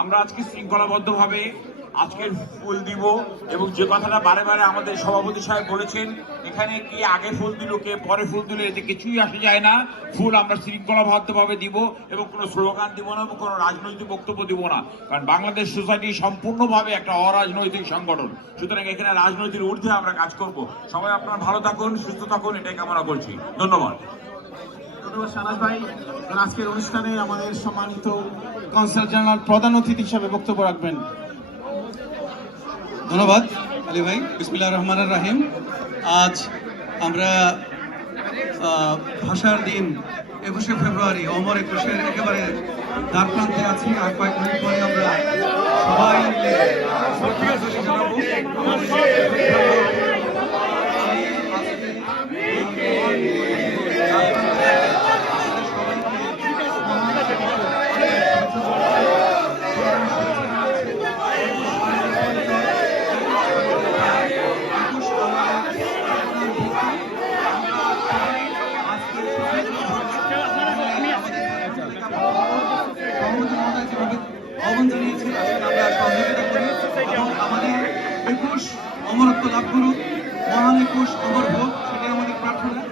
আমরা আজকে শৃঙ্খলাবদ্ধভাবে আজকের ফুল দিব এবং যে কথাটা বারে বারে আমাদের সভাপতি সাহেব বলেছেন, এখানে কে আগে ফুল দিল, কে পরে ফুল দিল, এতে কিছুই আসে যায় না। ফুল আমরা শৃঙ্খলাবদ্ধভাবে দিব এবং কোনো স্লোগান দিব না এবং কোনো রাজনৈতিক বক্তব্য দিব না। কারণ বাংলাদেশ সোসাইটি সম্পূর্ণভাবে একটা অরাজনৈতিক সংগঠন। সুতরাং এখানে রাজনৈতিক ঊর্ধ্বে আমরা কাজ করব। সবাই আপনারা ভালো থাকুন, সুস্থ থাকুন, এটাই কামনা করছি। ধন্যবাদ। ধন্যবাদ সানাজ আজকের অনুষ্ঠানে আমাদের সম্মানিত কনসাল জেনারেল প্রধান অতিথি হিসাবে বক্তব্য রাখবেন। ধন্যবাদ, আলী ভাই। বিসমিল্লাহ রহমান রাহিম। আজ আমরা ভাষার দিন একুশে ফেব্রুয়ারি, অমর একুশের একেবারে দ্বার প্রান্তে আছি। আর কয়েক মিনিট পরে আমরা সবাই মিলে একুশ অমরত্ব লাভ করুক মহান একুশ, অমর হোক সেটাই আমাদের প্রার্থনা।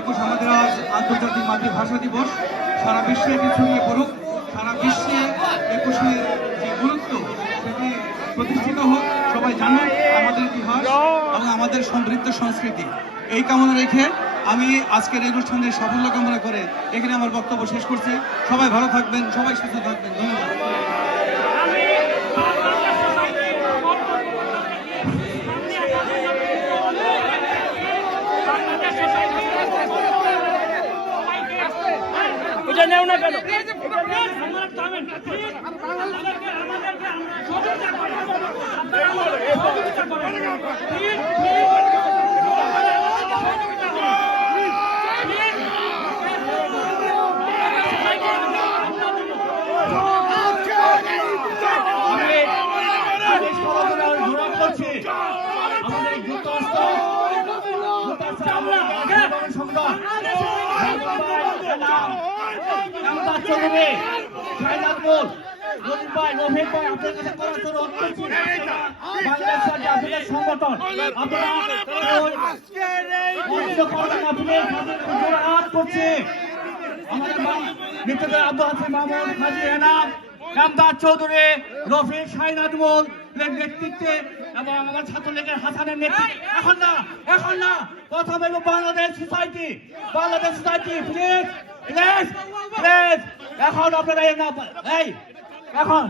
একুশ আমাদের আজ আন্তর্জাতিক মাতৃভাষা দিবস। সারা বিশ্বে এটি ছড়িয়ে পড়ুক। সারা বিশ্বে একুশের যে গুরুত্ব, সেটি প্রতিষ্ঠিত হোক, সবাই জানুক আমাদের ইতিহাস এবং আমাদের সমৃদ্ধ সংস্কৃতি। এই কামনা রেখে আমি আজকের এই অনুষ্ঠানের সাফল্য কামনা করে এখানে আমার বক্তব্য শেষ করছি। সবাই ভালো থাকবেন, সবাই সুস্থ থাকবেন। ধন্যবাদ। এটা নেও না কেন? থামেন আমাদেরকে আমাদেরকে আমরা সহযোগিতা করি আপনারা আমাদেরকে সহযোগিতা করেন প্লিজ প্লিজ সহযোগিতা করুন আমি আমি সরাসরি অনুরোধ করছি আমাদের যুক্তরাষ্ট্র যুক্তরাষ্ট্রে আমরা আন্দোলন সংগঠন শাহিদাতুল রফিক ভাই রফিক ভাই আপনার কাছে করার জন্য আপনাদের চৌধুরী রফিক শাহিনাজমুল নেতৃত্বে এবং আমার ছাত্রলীগের হাসানের নেতৃত্বে এখন না এখন না বলব Bangladesh society Bangladesh society please please please এখন আপনারা এই না এই, এখন।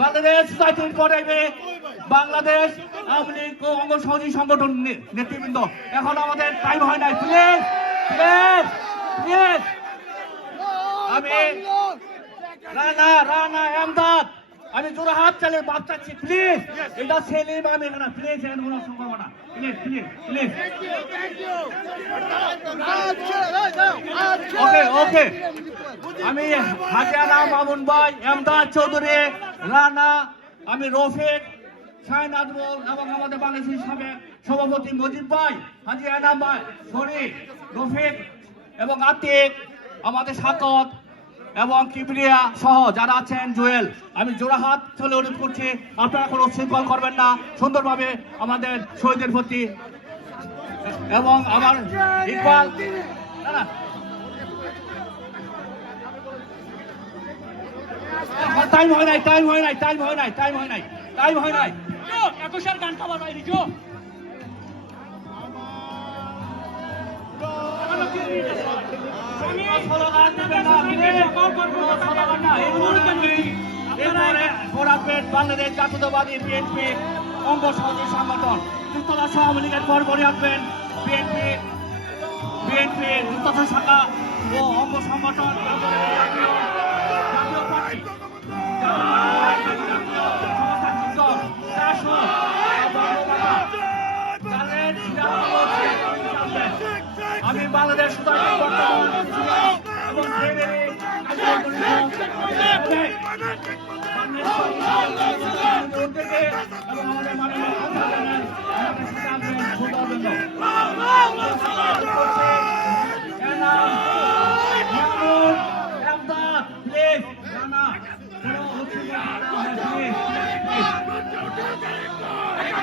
বাংলাদেশ সোসাইটির পরে বাংলাদেশ আওয়ামী লীগ অঙ্গ সহযোগী সংগঠন নেতৃবৃন্দ। এখন আমাদের টাইম হয় নাই। প্লিজ প্লিজ প্লিজ আমি রানা রানা এমদাদ। আমি জোরে হাত চালে বাদ চাচ্ছি। প্লিজ এটা সেলিম আমি প্লিজ এখানে ওকে ওকে আমি হাজিয়ানা মামুন ভাই, এমদাদ চৌধুরী, রানা, আমি রফিক, শাহিন আজমল এবং আমাদের বাংলাদেশ হিসাবে সভাপতি মজিদ ভাই, হাজি আনাম ভাই, শরীফ, রফিক এবং আতিক, আমাদের সাকত এবং কিবরিয়া সহ যারা আছেন, জুয়েল, আমি জোড়াহাত চলে অনুরোধ করছি, আপনারা কোনো শৃঙ্খল করবেন না। সুন্দরভাবে আমাদের শহীদের প্রতি এবং আমার ইকবাল। টাইম হয় নাই টাইম হয় নাই টাইম হয় নাই টাইম হয় নাই টাইম হয় নাই। একুশের গান খাবার বাইরে বাংলাদেশ জাতীয়তাবাদী বিএনপি অঙ্গ সহযোগী সংগঠন যুক্তরাষ্ট্র আওয়ামী লীগের পর পরে আসবেন বিএনপি বিএনপি যুক্তরাষ্ট্র শাখা ও অঙ্গ সংগঠন জাতীয় পার্টি আমি বাংলাদেশ এবং ট্রেনের এবং আমাদের মাননীয় প্রধানমন্ত্রী আমাদের সাথে আসবেন ভোটার জন্য এনাম, মামুন, এমদাদ, প্লিজ, রানা, কোনো উৎসুক Five minutes, five minutes.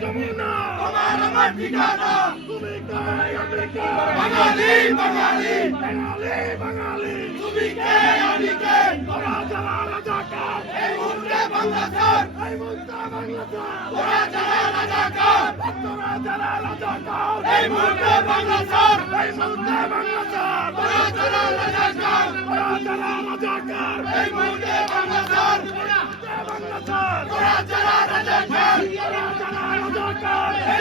Jamuna. তোমার আমার ঠিকানা। তুমি কে? আমি কে? বাঙালি বাঙালি। বাঙালি বাঙালি। তুমি কে? আমি কে? তোরা যারা রাজাকার এই মুহূর্তে বাংলাদেশ এই মুহূর্তে বাংলাদেশ তোরা যারা রাজাকার। তোরা যারা রাজাকার। এই মুহূর্তে বাংলাদেশ এই মুহূর্তে বাংলাদেশ তোরা যারা রাজাকার। তোরা যারা রাজাকার। এই মুহূর্তে বাংলাদেশ তোরা যারা রাজাকার তোরা যারা রাজাকার। যারা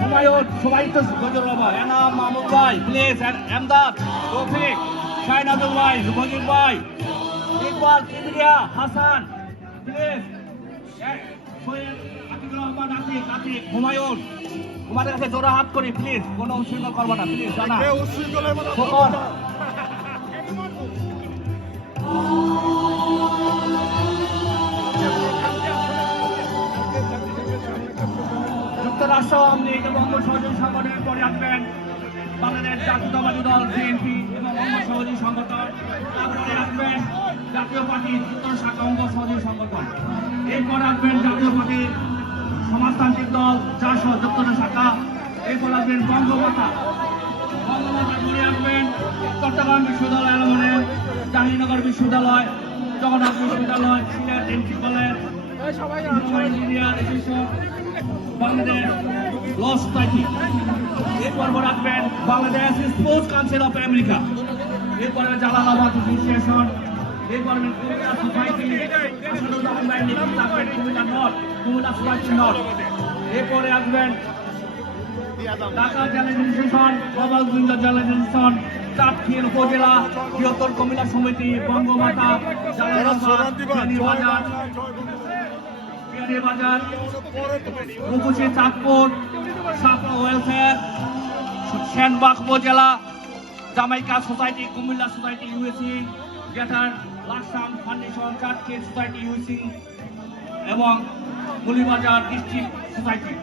হুমায়ুন সবাই তো গজর বাবা। এনাম মামুন ভাই প্লিজ এমদাদ রফিক শাহিনাদুল ভাই রুবজির ভাই ইকবাল কিবরিয়া হাসান প্লিজ আতিকুর রহমান আতিক আতিক হুমায়ুন। তোমাদের কাছে জোড়া হাত করি প্লিজ কোনো উচ্ছৃঙ্খল করব না প্লিজ জানা। যুক্তরাষ্ট্র আওয়ামী লীগ এবং অঙ্গ সহযোগী সংগঠনের পরে আসবেন বাংলাদেশ জাতীয়তাবাদী দল বিএনপি এবং অঙ্গ সহযোগী সংগঠন। তারপরে আসবেন জাতীয় পার্টি উত্তর শাখা অঙ্গ সহযোগী সংগঠন। এরপর আসবেন জাতীয় পার্টির সমাজতান্ত্রিক দল চারশো যুক্তরাষ্ট্র শাখা। এরপর আসবেন বঙ্গমাতা। বঙ্গমাতা ঘুরে আসবেন চট্টগ্রাম বিশ্ববিদ্যালয় আলমনের জাহাঙ্গীরনগর বিশ্ববিদ্যালয় জগন্নাথ বিশ্ববিদ্যালয় Sylhet MC college engineer association Bangladesh law society এরপর রাখবেন Bangladesh sports council of America এরপরে জালালাবাদ অ্যাসোসিয়েশন এরপরে কুমিল্লা সোসাইটি আসাদুজ্জামান ভাইয়ের নেতৃত্বে Comilla north Comilla society north এরপরে আসবেন ঢাকা জেলা অ্যাসোসিয়েশন গোপালগঞ্জ জেলা অ্যাসোসিয়েশন চাঁদখিল উপজেলা বৃহত্তর কুমিল্লা সমিতি বঙ্গমাতা জালালাবাদ বাজার। Chandpur Jamaica society, Comilla society foundation society এবং মুলিবাজার সোসাইটি।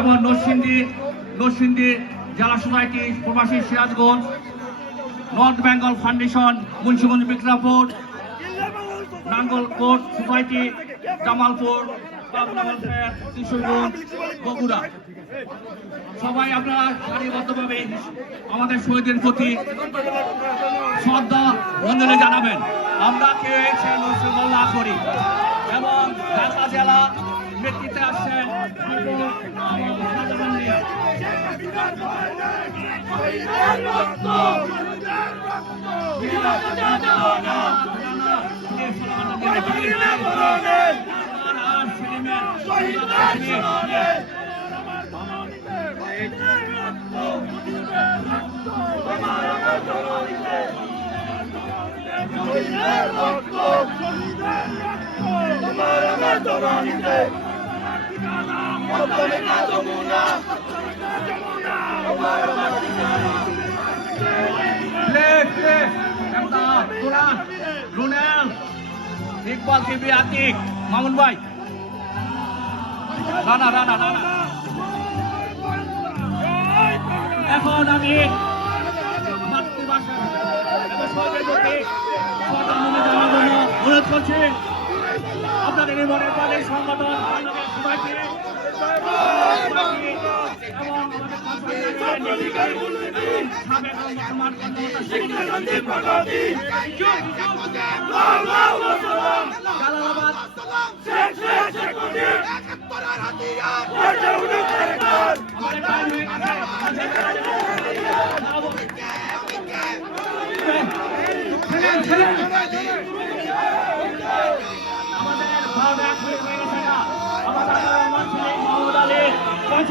এবং নরসিংদী জেলা সোসাইটি প্রবাসী Sirajganj, north Bengal foundation, Munshiganj, Bikrampur Nangalkot society Jamalpur Kishoreganj Bogura সবাই আপনারা সারিবদ্ধভাবে আমাদের শহীদের প্রতি শ্রদ্ধা বন্ধনে জানাবেন আমরা কেউ নৈশগোল না করি এবং ঢাকা জেলা নেতৃত্বে আসছেন রুনেল ইকবাল কিবি আতিক, মামুন ভাই। রানা রানা রানা। এখন আমি মাতৃভাষা অনুরোধ করছি। আপনাদের এই মনের সংগঠন এবং ছাত্রলীগের আমাদের ভাগ এক হয়ে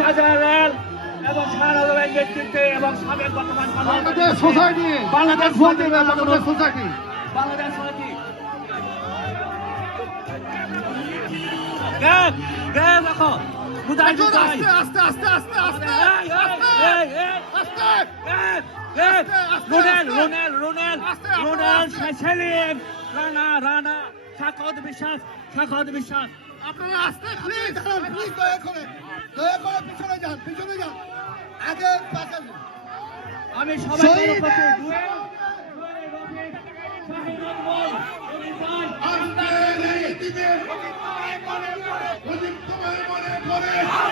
হাজার এবং শাহরাজ নেতৃত্বে এবং সাবেক বর্তমান Bangladesh society. Bangladesh society Bangladesh society. Bangladesh society. Gap gap রাখো মুদাই মুদাই আস্তে আস্তে আস্তে আস্তে এই এই এই আস্তে গ্যাপ গ্যাপ রোনেল রোনেল রোনেল রোনেল সেলিম রানা রানা সাকত বিশ্বাস সাকত বিশ্বাস। আপনারা আস্তে প্লিজ প্লিজ দয়া করে দয়া করে পিছনে যান পিছনে যান। আমি সবাই দিনে মনে পড়ে